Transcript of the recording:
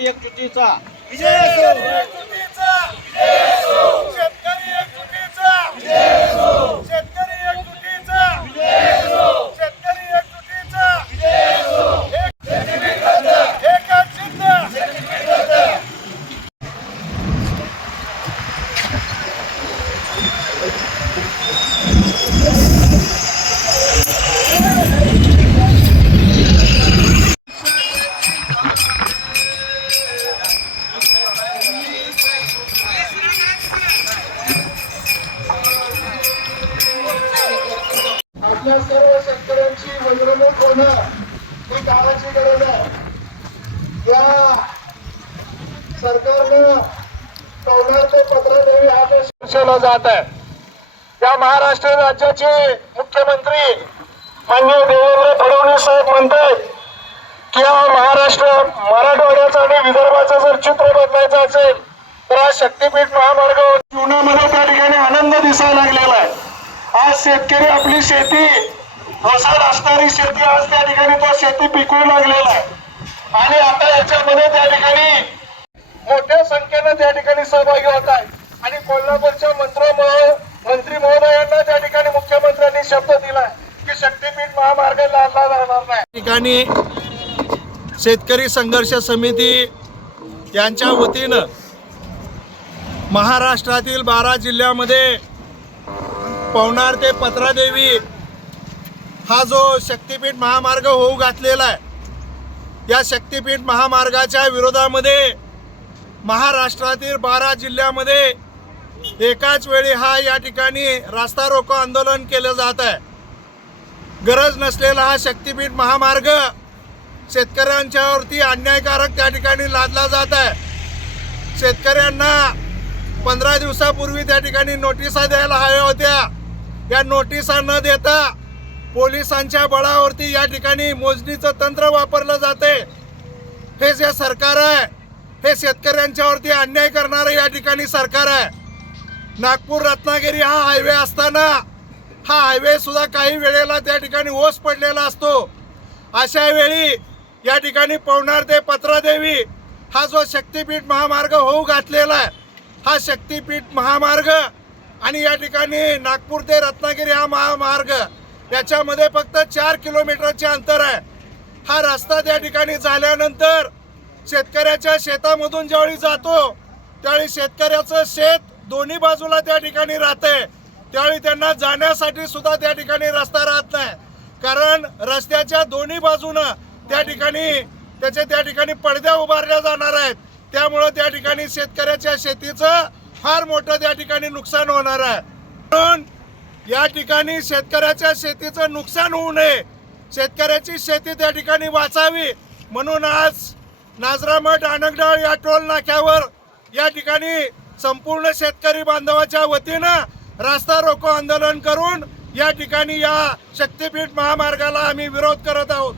एक तुटीचा विजय या सर्व शेतकऱ्यांची वजनमुख होणं ही काळाची गरज आहे. या सरकारनं कौलार ते पत्रादेवी हा जो शिक्षला जात आहे. या महाराष्ट्र राज्याचे मुख्यमंत्री माननीय देवेंद्र फडणवीस साहेब म्हणतात की हा महाराष्ट्र मराठवाड्याचं आणि विदर्भाचं जर चित्र बदलायचं असेल तर हा शक्तीपीठ महामार्ग जीवनामध्ये त्या ठिकाणी आनंद दिसायला लागलेला आहे. आज शेतकरी आपली शेती वसाड असणारी शेती आज त्या ठिकाणी तो शेती पिकवू लागलेला आहे. आणि आता याच्यामध्ये त्या ठिकाणी मोठ्या संख्येनं त्या ठिकाणी सहभागी होत आहे. आणि कोल्हापूरच्या मंत्र मंत्री महोदयांना त्या ठिकाणी मुख्यमंत्र्यांनी शब्द दिलाय की शक्तीपीठ महामार्ग लादला जाणार नाही. ठिकाणी शेतकरी संघर्ष समिती यांच्या वतीनं महाराष्ट्रातील बारा जिल्ह्यामध्ये पवनार ते पत्रादेवी हा जो शक्तीपीठ महामार्ग होऊ घातलेला आहे या शक्तीपीठ महामार्गाच्या विरोधामध्ये महाराष्ट्रातील बारा जिल्ह्यामध्ये एकाच वेळी हा या ठिकाणी रास्ता रोको आंदोलन केलं जात आहे. गरज नसलेला हा शक्तीपीठ महामार्ग शेतकऱ्यांच्यावरती अन्यायकारक त्या ठिकाणी लादला जात आहे. शेतकऱ्यांना पंधरा दिवसापूर्वी त्या ठिकाणी नोटिसा द्यायला हव्या होत्या. या नोटिसा न देता पोलिसांच्या बळावरती या ठिकाणी मोजणीचं तंत्र वापरलं जाते. हे जे सरकार आहे. हे शेतकऱ्यांच्यावरती अन्याय करणारं या ठिकाणी सरकार आहे. नागपूर रत्नागिरी हा हायवे असताना हा हायवे सुद्धा काही वेळेला त्या ठिकाणी ओस पडलेला असतो. अशा वेळी या ठिकाणी पवनार ते पत्रादेवी हा जो शक्तीपीठ महामार्ग होऊ घातलेला आहे हा शक्तीपीठ महामार्ग आणि या ठिकाणी नागपूर ते रत्नागिरी हा महामार्ग याच्यामध्ये फक्त चार किलोमीटरचे अंतर आहे. हा रस्ता त्या ठिकाणी झाल्यानंतर शेतकऱ्याच्या शेतामधून ज्यावेळी जातो त्यावेळी शेतकऱ्याचं शेत दोन्ही बाजूला त्या ठिकाणी राहते. त्यावेळी त्यांना जाण्यासाठी सुद्धा त्या ठिकाणी रस्ता राहत नाही. कारण रस्त्याच्या दोन्ही बाजूनं त्या ठिकाणी त्याचे त्या ठिकाणी पडद्या उभारल्या जाणार आहेत. त्यामुळं त्या ठिकाणी शेतकऱ्याच्या शेतीचं फार मोठं त्या ठिकाणी नुकसान होणार आहे. म्हणून या ठिकाणी शेतकऱ्याच्या शेतीचं नुकसान होऊ नये. शेतकऱ्याची शेती त्या ठिकाणी वाचावी. म्हणून आज नाजरामठ आनगडाळ या टोल नाक्यावर या ठिकाणी संपूर्ण शेतकरी बांधवाच्या वतीनं रास्ता रोको आंदोलन करून या ठिकाणी या शक्तीपीठ महामार्गाला आम्ही विरोध करत आहोत.